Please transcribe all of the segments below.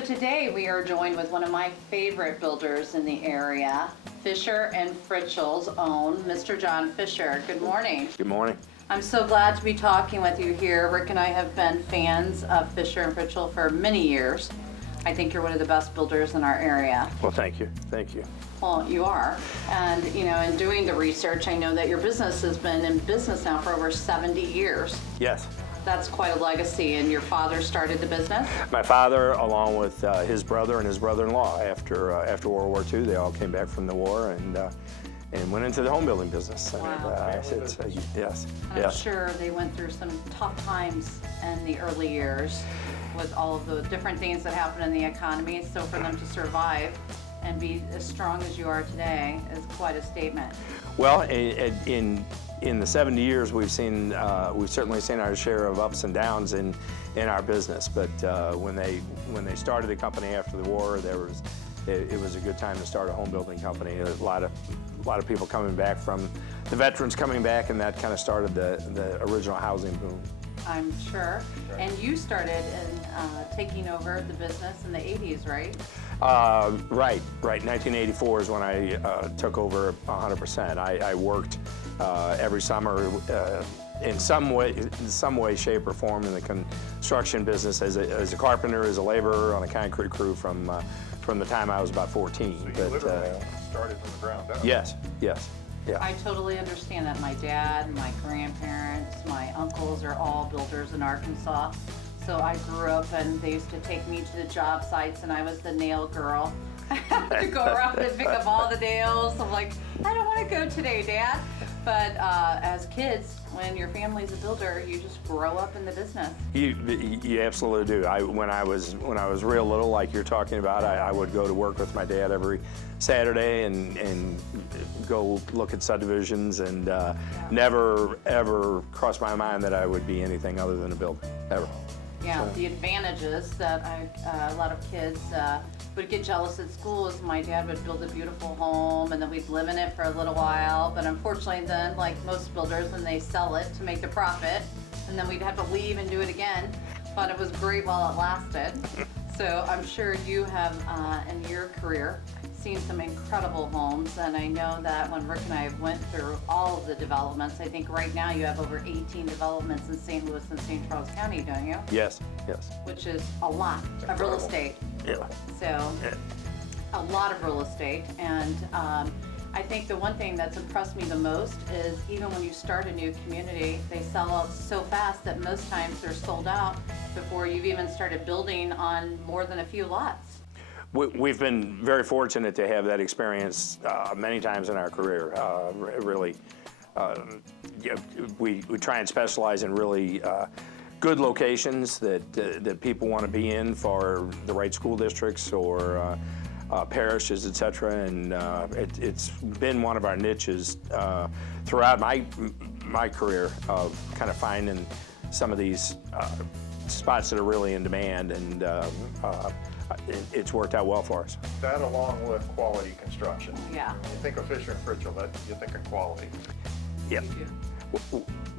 So today we are joined with one of my favorite builders in the area, Fischer and Frichtel's own, Mr. John Fischer. Good morning. Good morning. I'm so glad to be talking with you here. Rick and I have been fans of Fischer and Frichtel for many years. I think you're one of the best builders in our area. Well, thank you. Thank you. Well, you are. And, you know, in doing the research, I know that your business has been in business now for over 70 years. Yes. That's quite a legacy. And your father started the business? My father, along with his brother and his brother-in-law, after World War II, they all came back from the war and went into the home building business. Wow. Yes. And I'm sure they went through some tough times in the early years with all of the different things that happened in the economy. So for them to survive and be as strong as you are today is quite a statement. Well, in the 70 years, we've certainly seen our share of ups and downs in our business. But when they started the company after the war, it was a good time to start a home building company. A lot of people coming back, from the veterans coming back, and that kind of started the original housing boom. I'm sure. And you started in taking over the business in the 80s, right? Right. 1984 is when I took over 100%. I worked every summer in some way, shape, or form in the construction business as a carpenter, as a laborer on a concrete crew from the time I was about 14. So you literally started from the ground up. Yes. Yeah. I totally understand that. My dad, my grandparents, my uncles are all builders in Arkansas. So I grew up and they used to take me to the job sites and I was the nail girl. I had to go around and pick up all the nails. I'm like, I don't want to go today, Dad. But as kids, when your family's a builder, you just grow up in the business. You absolutely do. When I was real little, like you're talking about, I would go to work with my dad every Saturday and go look at subdivisions, and never ever crossed my mind that I would be anything other than a builder, ever. Yeah, the advantages that a lot of kids would get jealous at school is my dad would build a beautiful home and then we'd live in it for a little while, but unfortunately then, like most builders, then they sell it to make the profit and then we'd have to leave and do it again, but it was great while it lasted. So I'm sure you have, in your career, seen some incredible homes, and I know that when Rick and I went through all of the developments, I think right now you have over 18 developments in St. Louis and St. Charles County, don't you? Yes. Which is a lot of real estate. Yeah. So, a lot of real estate, and I think the one thing that's impressed me the most is even when you start a new community, they sell out so fast that most times they're sold out before you've even started building on more than a few lots. We've been very fortunate to have that experience many times in our career. Really, we try and specialize in really good locations that people want to be in for the right school districts or parishes, etc. And it's been one of our niches throughout my career of kind of finding some of these spots that are really in demand, and it's worked out well for us. That, along with quality construction. Yeah. When you think of Fischer and Frichtel, you think of quality. Yep.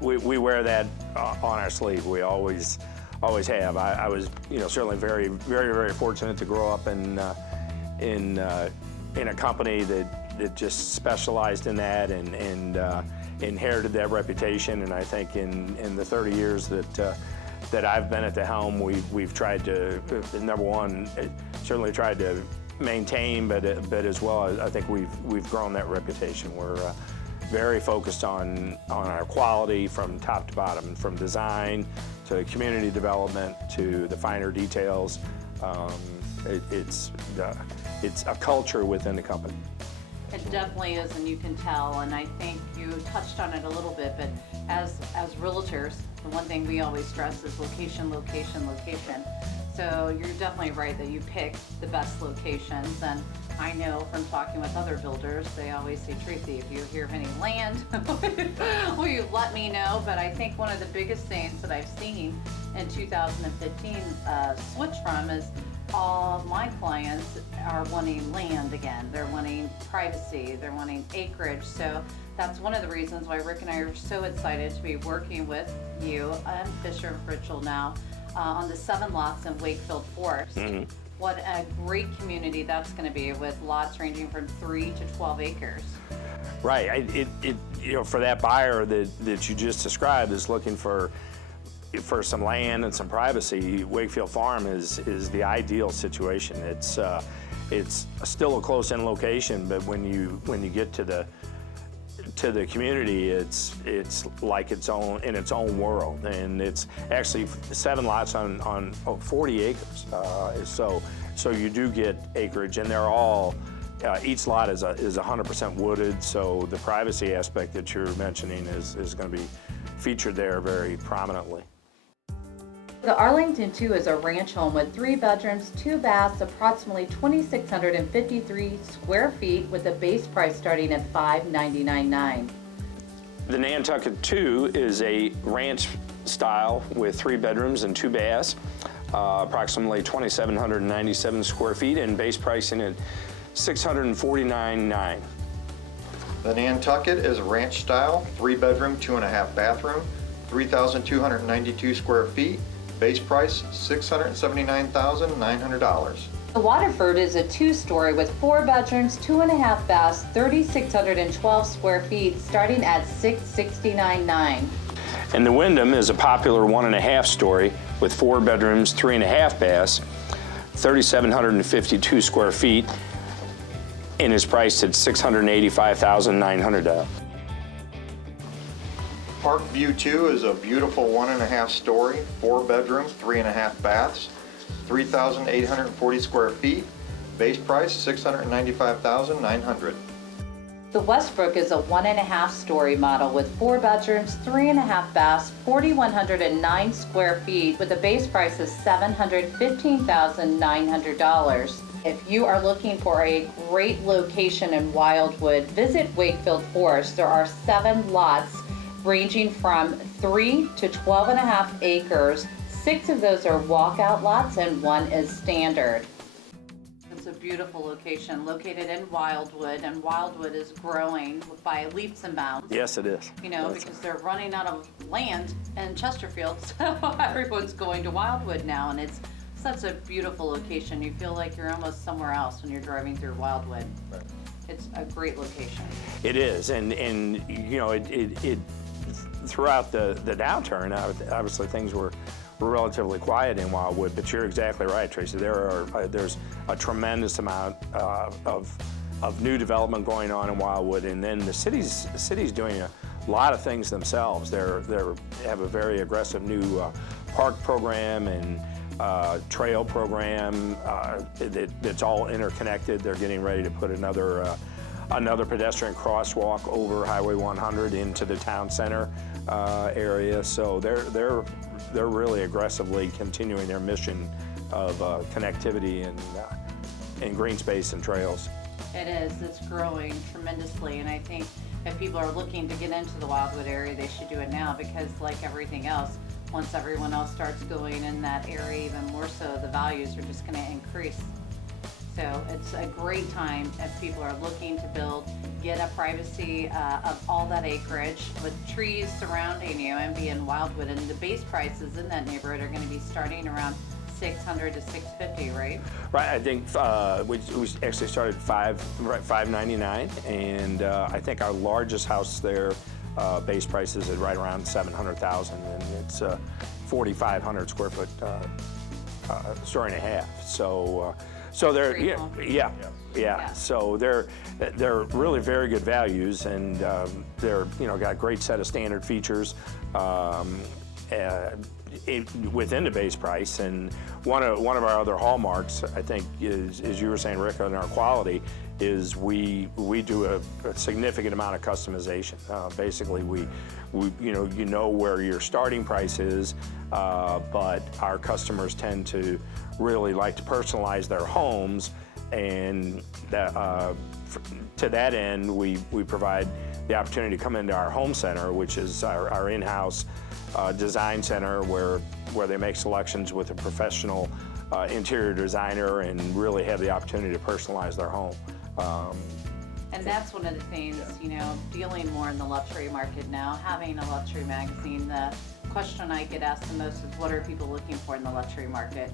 We wear that on our sleeve. We always have. I was, certainly very, very, very fortunate to grow up in a company that just specialized in that and inherited that reputation. And I think in the 30 years that I've been at the helm, we've tried to, number one, certainly tried to maintain, but as well, I think we've grown that reputation. We're very focused on our quality from top to bottom, from design to community development to the finer details. It's a culture within the company. It definitely is, and you can tell, and I think you touched on it a little bit, but as realtors, the one thing we always stress is location, location, location. So you're definitely right that you pick the best locations, and I know from talking with other builders, they always say, Tracy, if you hear of any land, will you let me know? But I think one of the biggest things that I've seen in 2015 switch from is all my clients are wanting land again. They're wanting privacy, they're wanting acreage. So that's one of the reasons why Rick and I are so excited to be working with you and Fischer and Frichtel now on the 7 lots in Wakefield Forest. what a great community that's going to be with lots ranging from 3 to 12 acres. Right. For that buyer that you just described is looking for some land and some privacy, Wakefield Farm is the ideal situation. It's still a close-in location, but when you get to the community, it's like its own world, and it's actually 7 lots on 40 acres. So you do get acreage, and they're all each lot is 100% wooded. So the privacy aspect that you're mentioning is going to be featured there very prominently. The Arlington II is a ranch home with 3 bedrooms, 2 baths, approximately 2,653 square feet, with a base price starting at $599,900. The Nantucket II is a ranch style with 3 bedrooms and 2 baths, approximately 2,797 square feet, and base pricing at $649,900. The Nantucket is a ranch style, 3-bedroom, 2.5 bathroom, 3,292 square feet. Base price, $679,900. The Waterford is a 2-story with 4 bedrooms, 2.5 baths, 3,612 square feet, starting at $669,900. And the Wyndham is a popular 1.5 story with 4 bedrooms, 3.5 baths, 3,752 square feet, and is priced at $685,900. Parkview II is a beautiful 1.5 story, 4 bedrooms, 3.5 baths, 3,840 square feet. Base price, $695,900. The Westbrook is a 1.5 story model with 4 bedrooms, 3.5 baths, 4,109 square feet, with a base price of $715,900. If you are looking for a great location in Wildwood, visit Wakefield Forest. There are 7 lots ranging from 3 to 12.5 acres. 6 of those are walkout lots and 1 is standard. It's a beautiful location located in Wildwood, and Wildwood is growing by leaps and bounds. Yes, it is. Because they're running out of land in Chesterfield, so everyone's going to Wildwood now, and it's such a beautiful location. You feel like you're almost somewhere else when you're driving through Wildwood. Right. It's a great location. It is, and it throughout the downturn, obviously things were relatively quiet in Wildwood, but you're exactly right, Tracy. There's a tremendous amount of new development going on in Wildwood, and then the city's doing a lot of things themselves. They have a very aggressive new park program and trail program that's all interconnected. They're getting ready to put another pedestrian crosswalk over Highway 100 into the town center area. So they're really aggressively continuing their mission of connectivity and green space and trails. It is. It's growing tremendously, and I think if people are looking to get into the Wildwood area, they should do it now, because like everything else, once everyone else starts going in that area even more so, the values are just going to increase. So it's a great time if people are looking to build, get a privacy of all that acreage with trees surrounding you and be in Wildwood. And the base prices in that neighborhood are going to be starting around $600 to $650, right? Right. I think we actually started $599, and I think our largest house there base price is at right around $700,000, and it's 4,500 square foot story and a half. So they're yeah. So they're really very good values, and they're got a great set of standard features within the base price. And one of our other hallmarks, I think, is, as you were saying, Rick, on our quality, is we do a significant amount of customization. Basically, we where your starting price is, but our customers tend to really like to personalize their homes, and to that end, we provide the opportunity to come into our home center, which is our in-house design center, where they make selections with a professional interior designer and really have the opportunity to personalize their home. And that's one of the things, dealing more in the luxury market now, having a luxury magazine. The question I get asked the most is, what are people looking for in the luxury market?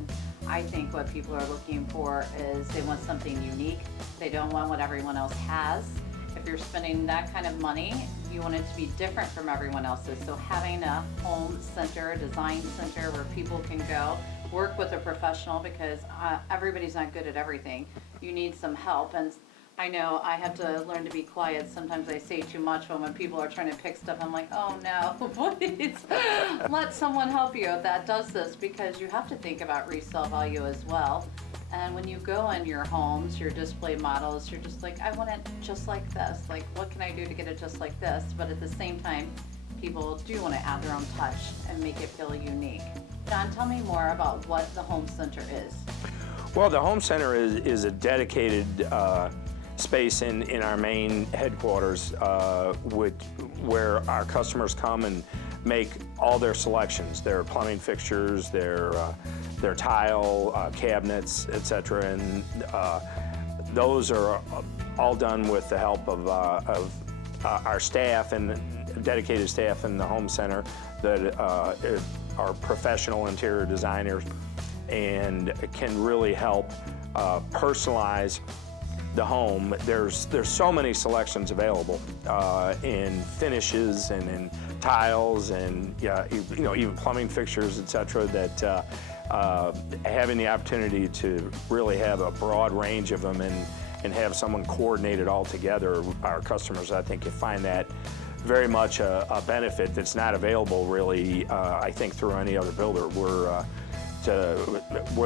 I think what people are looking for is they want something unique. They don't want what everyone else has. If you're spending that kind of money, you want it to be different from everyone else's. So having a home center, a design center where people can go, work with a professional, because everybody's not good at everything. You need some help. And I know I have to learn to be quiet. Sometimes I say too much, but when people are trying to pick stuff, I'm like, oh no, please let someone help you that does this, because you have to think about resale value as well. And when you go in your homes, your display models, you're just like, I want it just like this. Like, what can I do to get it just like this? But at the same time, people do want to add their own touch and make it feel unique. John, tell me more about what the home center is. Well, the home center is a dedicated space in our main headquarters, where our customers come and make all their selections, their plumbing fixtures, their tile, cabinets, etc. And those are all done with the help of our staff and dedicated staff in the home center that are professional interior designers and can really help personalize the home. There's so many selections available in finishes and in tiles and even plumbing fixtures, etc. That having the opportunity to really have a broad range of them and have someone coordinate it all together, our customers, I think, can find that very much a benefit that's not available really, I think, through any other builder. We're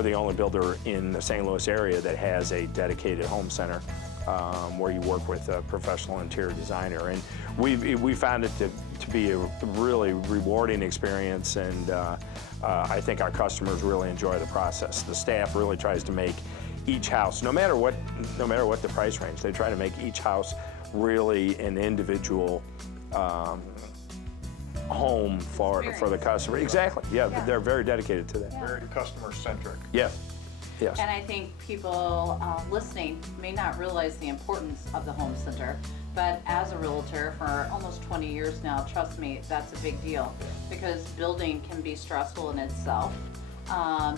the only builder in the St. Louis area that has a dedicated home center where you work with a professional interior designer. And we found it to be a really rewarding experience, and I think our customers really enjoy the process. The staff really tries to make each house, no matter what the price range, they try to make each house really an individual home for the customer. Exactly. Yeah, they're very dedicated to that. Very customer-centric. Yes. Yes. And I think people listening may not realize the importance of the home center, but as a realtor for almost 20 years now, trust me, that's a big deal, because building can be stressful in itself.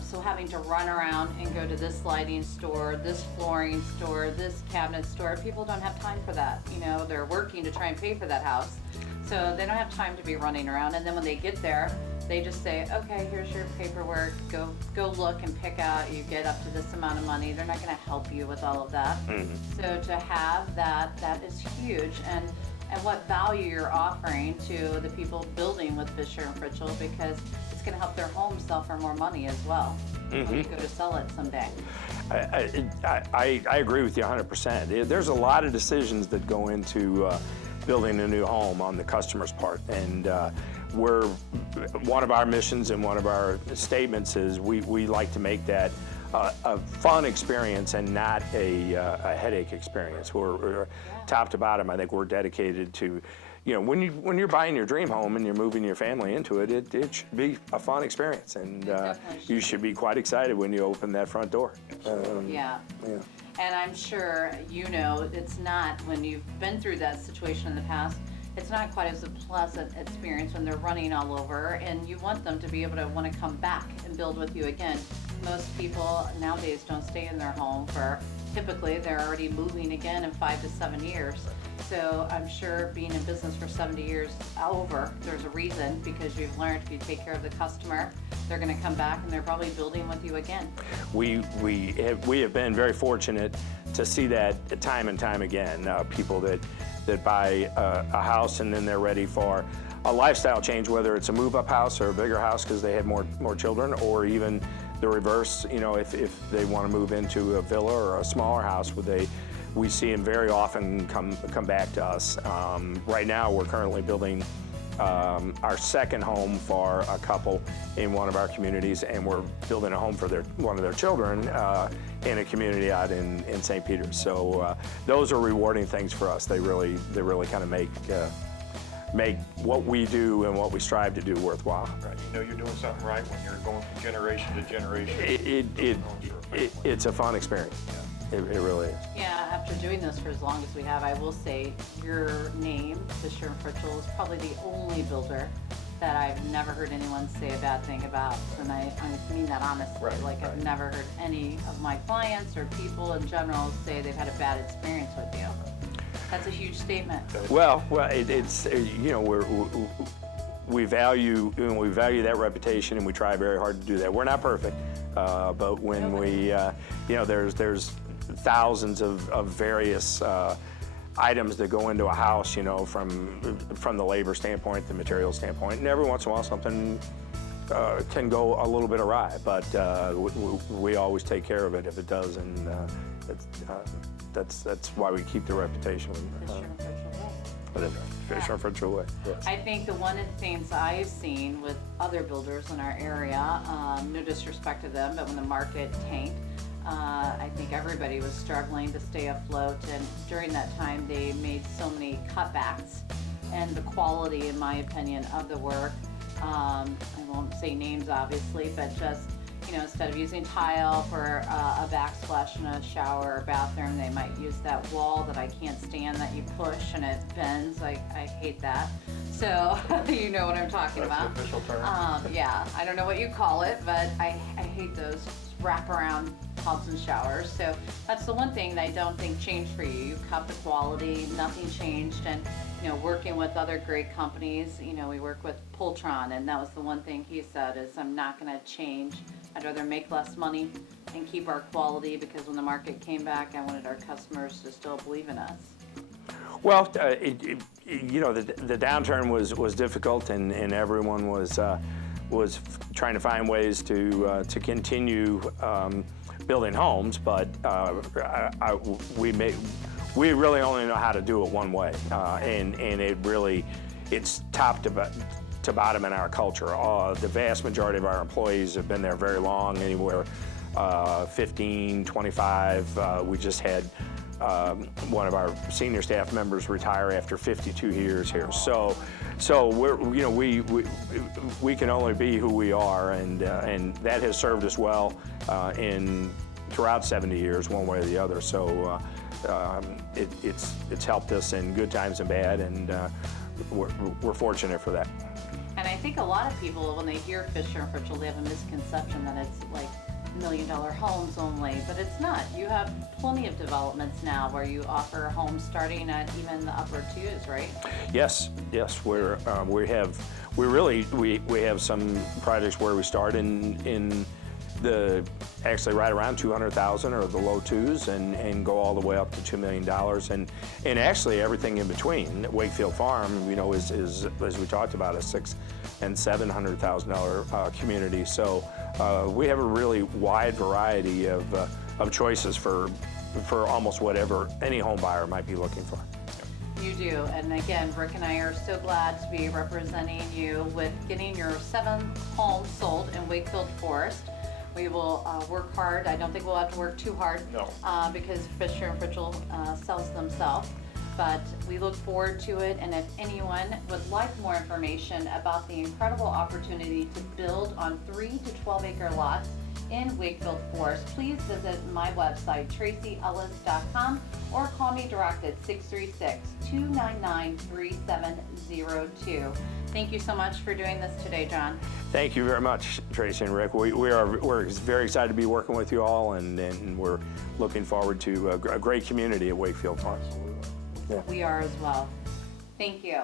So having to run around and go to this lighting store, this flooring store, this cabinet store, people don't have time for that. You know, they're working to try and pay for that house. So they don't have time to be running around. And then when they get there, they just say, okay, here's your paperwork, go look and pick out, you get up to this amount of money. They're not gonna help you with all of that. Mm-hmm. So to have that is huge. And what value you're offering to the people building with Fischer and Frichtel, because it's going to help their home sell for more money as well when you go to sell it someday. I agree with you 100%. There's a lot of decisions that go into building a new home on the customer's part, and one of our missions and one of our statements is we like to make that a fun experience and not a headache experience. We're top to bottom, I think we're dedicated to, when you're buying your dream home and you're moving your family into it, it should be a fun experience, and you should be quite excited when you open that front door. Yeah. And I'm sure it's not, when you've been through that situation in the past, it's not quite as a pleasant experience when they're running all over, and you want them to be able to want to come back and build with you again. Most people nowadays don't stay in their home typically they're already moving again in 5 to 7 years. So I'm sure being in business for 70 years there's a reason, because you've learned if you take care of the customer, they're going to come back and they're probably building with you again. We have been very fortunate to see that time and time again. People that buy a house and then they're ready for a lifestyle change, whether it's a move-up house or a bigger house because they had more children, or even the reverse. If they want to move into a villa or a smaller house, we see them very often come back to us. Right now, we're currently building our second home for a couple in one of our communities, and we're building a home for one of their children in a community out in St. Peter's. So those are rewarding things for us. They really kind of make what we do and what we strive to do worthwhile. Right. You're doing something right when you're going from generation to generation. It's a fun experience. Yeah. It really is. Yeah, after doing this for as long as we have, I will say your name, Fischer and Frichtel, is probably the only builder that I've never heard anyone say a bad thing about, and I mean that honestly. Right, Like, I've right. never heard any of my clients or people in general say they've had a bad experience with you. That's a huge statement. Well, it's you know, we value that reputation, and we try very hard to do that. We're not perfect, but when we you know, there's thousands of various items that go into a house, you know, from the labor standpoint, the material standpoint, and every once in a while something can go a little bit awry, but we always take care of it if it does, and that's why we keep the reputation with Fischer and Frichtel way. Yes. I think the one of the things I've seen with other builders in our area, no disrespect to them, but when the market tanked, I think everybody was struggling to stay afloat, and during that time they made so many cutbacks, and the quality, in my opinion, of the work, I won't say names obviously, but just, you know, instead of using tile for a backsplash in a shower or bathroom, they might use that wall that I can't stand that you push and it bends. I hate that. So you know what I'm talking about. That's the official term. Yeah, I don't know what you call it, but I hate those wraparound tubs and showers. So that's the one thing that I don't think changed for you. You cut the quality, nothing changed, and you know, working with other great companies, you know, we work with Pultron, and that was the one thing he said is, I'm not going to change. I'd rather make less money and keep our quality, because when the market came back, I wanted our customers to still believe in us. Well, you know, the downturn was difficult, and everyone was trying to find ways to continue building homes, but we really only know how to do it one way, and it's top to bottom in our culture. The vast majority of our employees have been there very long, anywhere 15, 25. We just had one of our senior staff members retire after 52 years here. So we're, you know, we can only be who we are, and that has served us well throughout 70 years, one way or the other. So it's helped us in good times and bad, and we're fortunate for that. And I think a lot of people, when they hear Fischer and Frichtel, they have a misconception that it's like $1 million homes only, but it's not. You have plenty of developments now where you offer homes starting at even the upper twos, right? Yes. We have some projects where we start in the actually right around 200,000 or the low twos, and go all the way up to $2 million, and actually everything in between. Wakefield Farm, you know, is as we talked about, a $600,000 and $700,000 community. So we have a really wide variety of choices for almost whatever any home buyer might be looking for. You do, and again, Rick and I are so glad to be representing you with getting your 7th home sold in Wakefield Forest. We will work hard. I don't think we'll have to work too hard. No. Because Fischer and Frichtel sells themselves. But we look forward to it, and if anyone would like more information about the incredible opportunity to build on 3 to 12 acre lots in Wakefield Forest, please visit my website, tracyellis.com, or call me direct at 636-299-3702. Thank you so much for doing this today, John. Thank you very much, Tracy and Rick. We're very excited to be working with you all, and we're looking forward to a great community at Wakefield Farms. We are as well. Thank you.